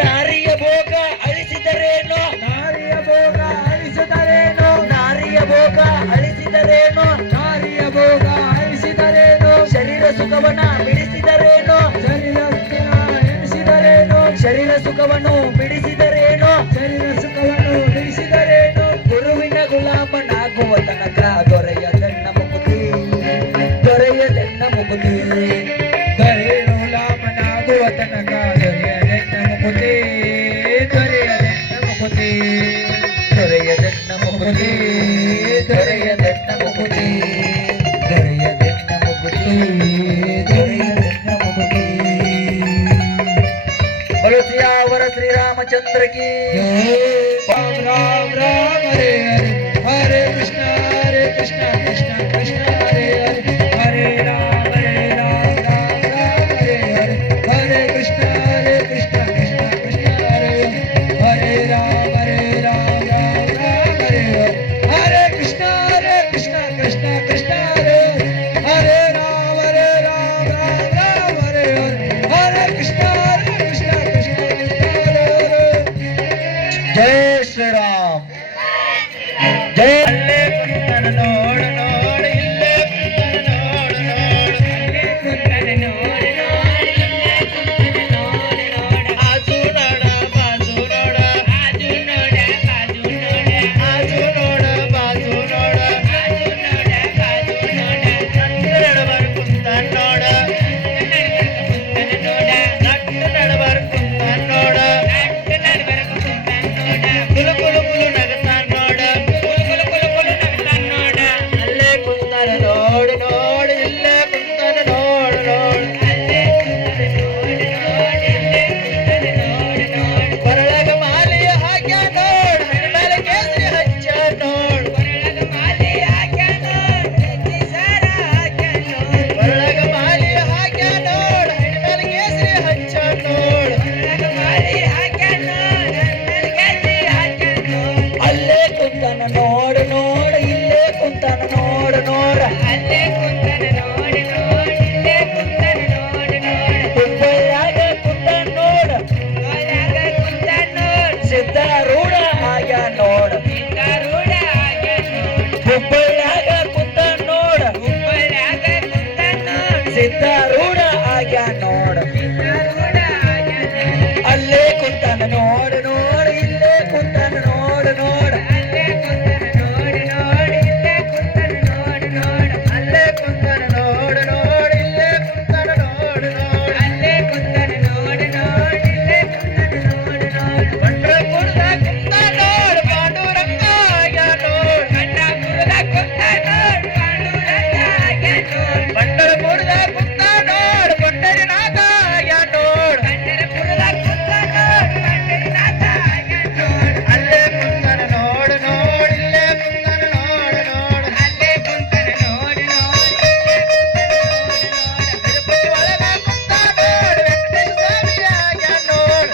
ನಾರಿಯ ಭೋಗ ಅಳಿಸಿದರೇನು, ನಾರಿಯ ಭೋಗ ಅಳಿಸಿದರೇನು, ನಾರಿಯ ಭೋಗ ಅಳಿಸಿದರೇನು, ನಾರಿಯ ಭೋಗ ಅಳಿಸಿದರೇನು, ಶರೀರ ಸುಖವನ್ನ ಬಿಡಿಸಿದರೇನು, ಶರೀರ ಎಣಿಸಿದರೇನು, ಶರೀರ ಸುಖವನ್ನು ಬಿಡಿಸಿದರೇನು, ಶರೀರ ಸುಖವನ್ನು ಬಿಡಿಸಿದರೇನು, ಗುರುವಿನ ಗುಲಾಮನಾಗುವ ತನಕ ದೊರೆಯದೆನ್ನ ಮುಕುತಿ, ದೊರೆಯದೆನ್ನ ಮುಕುತಿ, ಗುಲಾಮನಾಗುವ ತನಕ ದೊರೆಯದೆನ್ನ ಮುಕುತಿ, ದೊರೆಯದೆನ್ನ ಮುಕುತಿ, ದೊರೆಯದೆನ್ನ ಮುಕುತಿ, ದೊರೆಯದೆನ್ನ ಮುಕುತಿ, ದೊರೆಯದೆನ್ನ ಮುಕುತಿ, ದೊರೆಯದೆನ್ನ ಮುಕುತಿ. बोलो सियावर श्री रामचंद्र की राम राम राम हरे हरे, हरे कृष्ण कृष्ण कृष्ण हरे हरे, हरे राम राम राम हरे हरे, हरे कृष्ण कृष्ण कृष्ण हरे हरे, राम राम राम हरे हरे, हरे कृष्ण कृष्ण कृष्ण हरे हरे, राम राम हरे हरे, हरे कृष्ण जय श्री राम जय ನೋಡ ನೋಡ ಇಲ್ಲೇ ನೋಡ ನೋಡ ನೋಡ ನೋಡ ಆಜು ನೋಡ ಬಾಜು ನೋಡ ಆಜು ನೋಡ ಬಾಜು ನೋಡ ಆಜು ನೋಡ ಬಾಜು ನೋಡ ಆಜು ನೋಡ ಬಾಜು ನೋಡ ನಡಬರ್ ಕುಂತ ನೋಡ ನಟ್ಟು ನಡಬರ್ ಕುಂತ ನೋಡ ಕುಲು ಕುಲು ಕುಲು ನಗತಾನ ನೋಡ, ಕುಲು ಕುಲು ಕುಲು ಕುಲು ನಗತಾನ ನೋಡ, ಅಲ್ಲೇ ಕುಂತಾನ ನೋಡ ನೋಡ ಇಲ್ಲೇ ಕುಂತಾನ ನೋಡ ನೋಡ, ಅಲ್ಲೇ ಕುಂತಾನ ನೋಡ ನೋಡ, ಕೊರಳಗ ಮಾಲೆಯ ಹಾಕ್ಯ ನೋಡ, ಹಣಮೇಲೆ ಕೇಸರಿ ಹಚ್ಚ ನೋಡ, ಕೊರಳಗ ಮಾಲೆಯ ಹಾಕ್ಯ ನೋಡ, ನೆತ್ತಿ ಸಾರ ಹಾಕ್ಯ ನೋಡ, ಕೊರಳಗ ಮಾಲೆಯ ಹಾಕ್ಯ ನೋಡ, ಹಣಮೇಲೆ ಕೇಸರಿ ಹಚ್ಚ ನೋಡ, ಕೊರಳಗ ಮಾಲೆಯ ಹಾಕ್ಯ ನೋಡ, ಹಣಮೇಲೆ ಕೇಸರಿ ಹಾಕ್ಯ ನೋಡ, ಅಲ್ಲೇ ಕುಂತನ ನೋಡ ನೋಡ ಇಲ್ಲೇ ಕುಂತನ ನೋಡ ನೋಡ, ಅಲ್ಲೇ ಕುಂತನ ನೋಡ ನೋಡ ಇಲ್ಲೇ ಕುಂತನ ನೋಡ ನೋಡ, ಹುಬ್ಬಳ್ಳ್ಯಾಗ ಕುಂತ ನೋಡ, ಗೋಲ್ಯಾಗ ಕುಂತ ನೋಡ, ಸಿದ್ಧಾರೂಢ ಆಗ್ಯ ನೋಡ, ಸಿದ್ಧಾರೂಢ ಆಗ್ಯ ನೋಡ, ಹುಬ್ಬಳ್ಳ್ಯಾಗ ಕುಂತ ನೋಡ, ಹುಬ್ಬಳ್ಳ್ಯಾಗ ಕುಂತ ನೋಡ, ಸಿದ್ಧಾರೂಢ ಆಗ್ಯ ನೋಡ, ಸಿದ್ಧಾರೂಢ ಆಗ್ಯ ನೋಡ, ಅಲ್ಲೇ ಕುಂತನ ನೋಡ ನೋಡ ಇಲ್ಲೇ ಕುಂತನ ನೋಡ ನೋಡ, ಅಲ್ಲೇ ಕುಂತನ ನೋಡ ನೋಡ ಇಲ್ಲೇ ಕುಂತನ ನೋಡ ನೋಡ, ಅಲ್ಲೇ ಕುಂತನ ನೋಡ ನೋಡ ಇಲ್ಲೇ ಕುಂತನ ನೋಡ ನೋಡ, ಅಲ್ಲೇ ಕುಂತನ ನೋಡ ನೋಡ ಇಲ್ಲೇ ಕುಂತನ ನೋಡ ನೋಡ, ಪಂಢರಪುರದ ಕುಂತ ನೋಡ ಪಾಂಡುರಂಗ ಆಗ್ಯ ನೋಡ, ಪಂಢರಪುರದ ಕುಂತ ನೋಡ ಪಾಂಡುರಂಗ ಆಗ್ಯ ನೋಡ, ಪಂಢರಪುರದ ಕುಂತ ನೋಡ ಪಂಡರಿನಾಥ ಆಗ್ಯ ನೋಡ, ಪಂಢರಪುರದ ಕುಂತ ನೋಡ ಪಂಢರಿನಾಥ ಆಗ್ಯ ನೋಡ, ಅಲ್ಲೇ ಕುಂತನ ನೋಡ ನೋಡ ಇಲ್ಲೇ ಕುಂತನ ನೋಡ ನೋಡ, ಅಲ್ಲೇ ಕುಂತನ ನೋಡ ನೋಡ ತಿರುಪತಿ ಒಳಗ ಕುಂತ ನೋಡ ವೆಂಕಟೇಶ ಸ್ವಾಮಿ ಆಗ್ಯ ನೋಡ,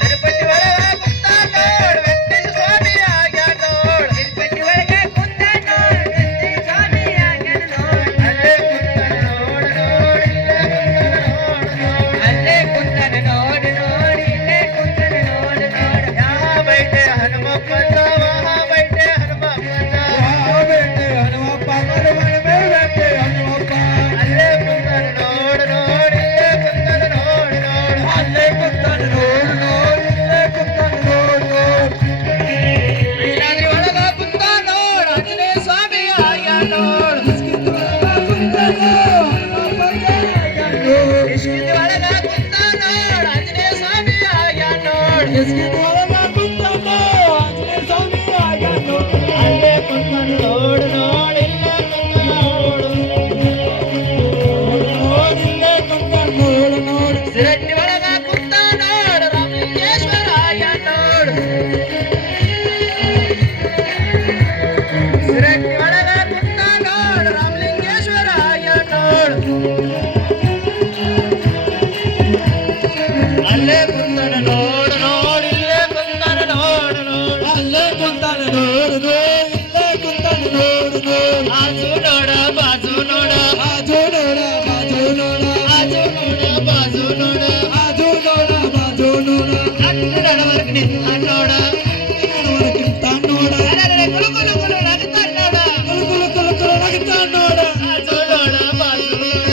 ತಿರುಪತಿ ಒಳಗ ಕುಂತ ನೋಡ ವೆಂಕಟೇಶ ಸ್ವಾಮಿ ಆಗ್ಯ ನೋಡ, ತಿರುಪತಿ ಒಳಗೆ ಕುಂತ ನೋಡ ವೆಂಕಟೇಶ ಸ್ವಾಮಿ ಆಗ್ಯ ನೋಡ, ಅಲ್ಲೇ ಕುಂತನ ನೋಡ ನೋಡ ಇಲ್ಲೇ ಕುಂತನ ನೋಡ ನೋಡ, ಅಲ್ಲೇ ಕುಂತನ ನೋಡ ನೋಡ ಇಲ್ಲೇ ಕುಂತನ ನೋಡ ನೋಡ, ಯಾ ಬೈಟೆ ಹನುಮಪ್ಪನ ವಹಾ ಬೈಟೆ ಹನುಮಪ್ಪನ, ಬೇಟೆ ಹನುಮಪ್ಪ ಮರಮಣ ಬೇಟೆ ಹನುಮಪ್ಪ, ಅಲ್ಲೇ ಕುಂತನ ನೋಡ ನೋಡ ಇಲ್ಲೇ ಕುಂತನ ನೋಡ ನೋಡ, ಅಲ್ಲೇ ಕುಂತನ ನೋಡ ನೋಡ ಇಲ್ಲೇ ಕುಂತನ ನೋಡ ನೋಡ, ನೀಲಾದ್ರಿ ಒಳಗ ಕುಂತ ನೋಡ ಆಂಜನೇಯ ಸ್ವಾಮಿ ಆಗ್ಯ ನೋಡ, ಇಸ್ಕಿತಿ ಒಳಗ ಕುಂತ ನೋಡ ಆಂಜನೇಯ ಸ್ವಾಮಿ ಆಗ್ಯ ನೋಡ, ಅಲ್ಲೇ ಕುಂತನ ನೋಡ ನೋಡ ಇಲ್ಲೇ ಕುಂತನ ನೋಡ, ಸಿರಟ್ಟಿ ಒಳಗ ಕುಂತ ನೋಡ ರಾಮಲಿಂಗೇಶ್ವರ ಆಗ್ಯ ನೋಡ, ಸಿರಟ್ಟಿ ಒಳಗ ಕುಂತ ನೋಡ ರಾಮಲಿಂಗೇಶ್ವರ ಆಗ್ಯ ನೋಡ, ಅಲ್ಲೇ ಕುಂತನ ನೋಡ ನೋಡ ಇಲ್ಲೇ ಕುಂತನ ನೋಡ ನೋಡ, ಅಲ್ಲೇ ಕುಂತನ ನೋಡ ನೋಡ ಇಲ್ಲೇ ಕುಂತನ ನೋಡ ನೋಡ, ಆಜು ನೋಡ ಬಾಜು ನೋಡ, ಬಾಜು ನೋಡ ಬಾಜು ನೋಡ ನೋಡ ಬಾಜು ನೋಡ ಬಾಜು ನೋಡ ಅಟ್ಟು ನಡವರ್ಕ್ ನಿಂತ ನೋಡ ನಡವರಕ್ಕಿಂತ ನೋಡ ಅರೆರೆ ಕುಲು ಕುಲು ಕುಲು ನಗುತ್ತಾನ ನೋಡ ಕುಲು ಕುಲು ಕುಲು ಕುಲು ನಗುತ್ತಾ ನೋಡ ಬಾಜು ನೋಡ ಬಾಜು ನೋಡ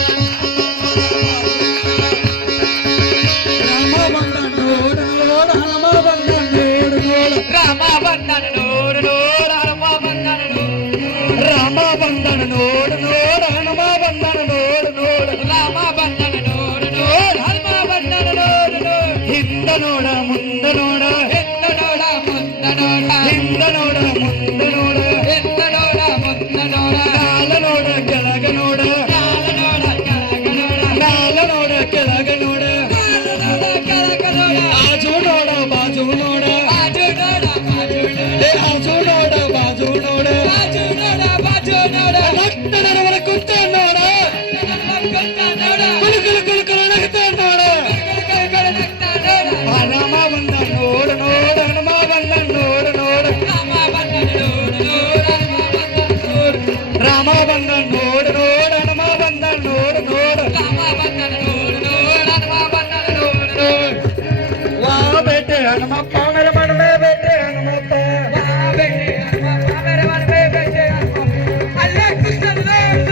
ರಾಮ ಬಂದ ನೋಡ ನೋಡ ಹನುಮ ಬಂದ ನೋಡ ನೋಡ ರಾಮ ಬಂದನ ನೋಡ ನೋಡ ಹನುಮ ಬಂದನ ನೋಡ ರಾಮ ಬಂದನ ನೋಡ ನೋಡ ಹನುಮ ಬಂದನ ನೋಡ ನೋಡ ರಾಮ ಬಂದನ ನೋಡ ನೋಡ ಹನುಮ ಬಂದನ ನೋಡ ನೋಡ ಹಿಂದ ನೋಡ ಮುಂದ ನೋಡ ಹಿಂದ ನೋಡ ಮುಂದ ನೋಡ ಹಿಂದ ನೋಡ ಮುಂದ ನೋಡ ಹಿಂದ ನೋಡ ಮುಂದ ನೋಡ ಮ್ಯಾಲ ನೋಡ ಕೆಳಗ ನೋಡ ಕಾಲ ನೋಡ ಕೆಳಗ ನೋಡ ಮ್ಯಾಲ ನೋಡ ಕೆಳಗ ನೋಡ ಕಾಲ ನೋಡ ಕೆಳಗ ನೋಡ ಆಜು ನೋಡ ಬಾಜು ನೋಡ ಬಾಜು ನೋಡ ಬಾಜು ನೋಡ ಏ ಆಜು ನೋಡ ಬಾಜು ನೋಡ ಬಾಜು ನೋಡ ಬಾಜು ನೋಡ ನಟ್ಟ ನಡವರ ಕುತ್ತ ನೋಡ ನಗುತ್ತಾ ನೋಡ ಕುಲು ಕುಲು ಕುಲು ಕುಲು ನಗುತ್ತಾ ನೋಡ ಕೈ ನಗ್ತಾ ನೋಡ ರಾಮ ಬಂದ ನೋಡ ನೋಡ ಹನುಮ ಬಂದ ನೋಡ ನೋಡ ರಾಮ ಬಂದನ ನೋಡ ನೋಡ ಹನುಮ ಬಂದನ ನೋಡ ರಾಮ ಬಂದ ನೋಡ ನೋಡ ಹನುಮ ಬಂದ ನೋಡ ನೋಡ ರಾಮ ಬಂದನ ನೋಡ ನೋಡ ಹನುಮ ಬಂದನ ನೋಡ ನೋಡ ವಾ ಬೇಟೆ ಹನುಮಪ್ಪ ಮೇರೆ ಮನಮೇ ಬೇಟೆ ಹನುಮಪ್ಪ ಬೆಟ್ಟೆ ಹನುಮಪ್ಪ ಮೇರೆ ಮನಮೇ ಬೆಟ್ಟೆ ಹನುಮಪ್ಪ ಅಲ್ಲೇ ಕುಂತನ ನೋಡ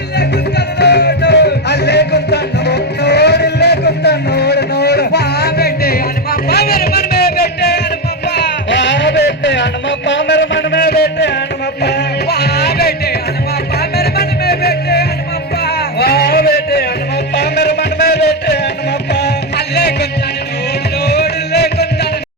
ಇಲ್ಲೇ ಕುಂತನ ನೋಡ ಅಲ್ಲೇ ಕುಂತ ನೋಡ ಇಲ್ಲೇ ಕುಂತ ನೋಡ ನೋಡ ಬೆಟ್ಟೆ ಹನುಮಪ್ಪ ಮೇರೆ ಮನಮೇ ಬೆಟ್ಟೆ ಹನುಮಪ್ಪ ವಾ ಬೇಟೆ ಹನುಮಪ್ಪ